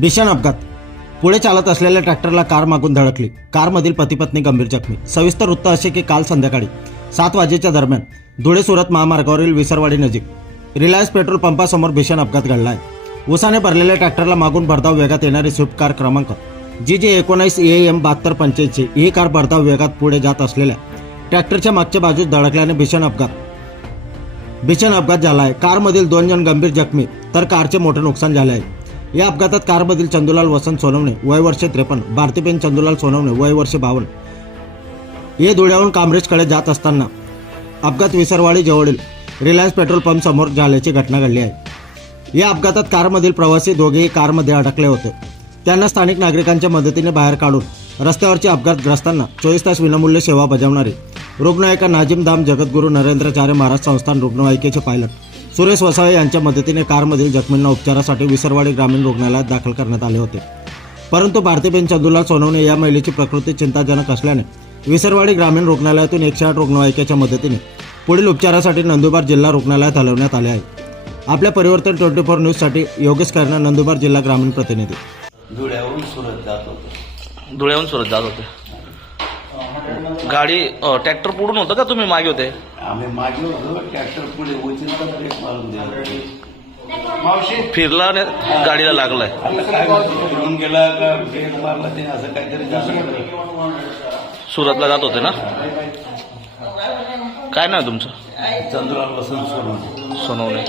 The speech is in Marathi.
भीषण अपघात. पुढे चालत असलेल्या ट्रॅक्टरला कार मागून धडकली. कारमधील पती पत्नी गंभीर जखमी. सविस्तर वृत्त असे की काल संध्याकाळी 7 वाजेच्या दरम्यान धुळे सुरत महामार्गावरील विसरवाडी नजीक रिलायन्स पेट्रोल पंपासमोर भीषण अपघात घडला आहे. उसाने भरलेल्या ट्रॅक्टरला मागून भरधाव वेगात येणारी स्विफ्ट कार क्रमांक GJ19 AM 7285 ही कार भरधाव वेगात पुढे जात असलेल्या ट्रॅक्टरच्या मागच्या बाजूस धडकल्याने भीषण अपघात झाला आहे. कारमधील 2 जण गंभीर जखमी तर कारचे मोठे नुकसान झाले आहे. या अपघातात कारमधील चंदूलाल वसंत सोनवणे वय वर्ष 53, भारतीबेन चंदूलाल सोनवणे वय वर्ष 52 हे धुळ्याहून कामरेजकडे जात असताना अपघात विसरवाडी जवळील रिलायन्स पेट्रोल पंप समोर झाल्याची घटना घडली आहे. या अपघातात कारमधील प्रवासी दोघेही कारमध्ये अडकले होते. त्यांना स्थानिक नागरिकांच्या मदतीने बाहेर काढून रस्त्यावरच्या अपघातग्रस्तांना 24 तास विनामूल्य सेवा बजावणारी रुग्णवाहिका नाजिमधाम जगद्गुरू नरेंद्राचार्य महाराज संस्थान रुग्णवाहिकेचे पायलट सुरेश वसावे यांच्या मदतीने कारमधील जखमींना उपचारासाठी विसरवाडी ग्रामीण रुग्णालयात दाखल करण्यात आले होते. परंतु भारतीबेन चंदूलाल सोनवणे या महिलेची प्रकृती चिंताजनक असल्याने विसरवाडी ग्रामीण रुग्णालयातून 108 रुग्णवाहिकेच्या मदतीने पुढील उपचारासाठी नंदुरबार जिल्हा रुग्णालयात हलवण्यात आले आहे. आपल्या परिवर्तन 24 न्यूजसाठी योगेश कर्णा, नंदुरबार जिल्हा ग्रामीण प्रतिनिधी. धुळ्याहून सुरत जात होते. गाडी ट्रॅक्टर पुढून होतं का तुम्ही मागे होते? आम्ही मागे होतो. ट्रॅक्टर पुढे उचलता ब्रेक मारून दिला. फिरला आणि गाडीला लागलाय. आता काय फिरून गेला का ब्रेक मारला त्याने असं काहीतरी झालं. सुरतला जात होते ना? काय नाव तुमचं? चंद्राल वसंत सोनवणे.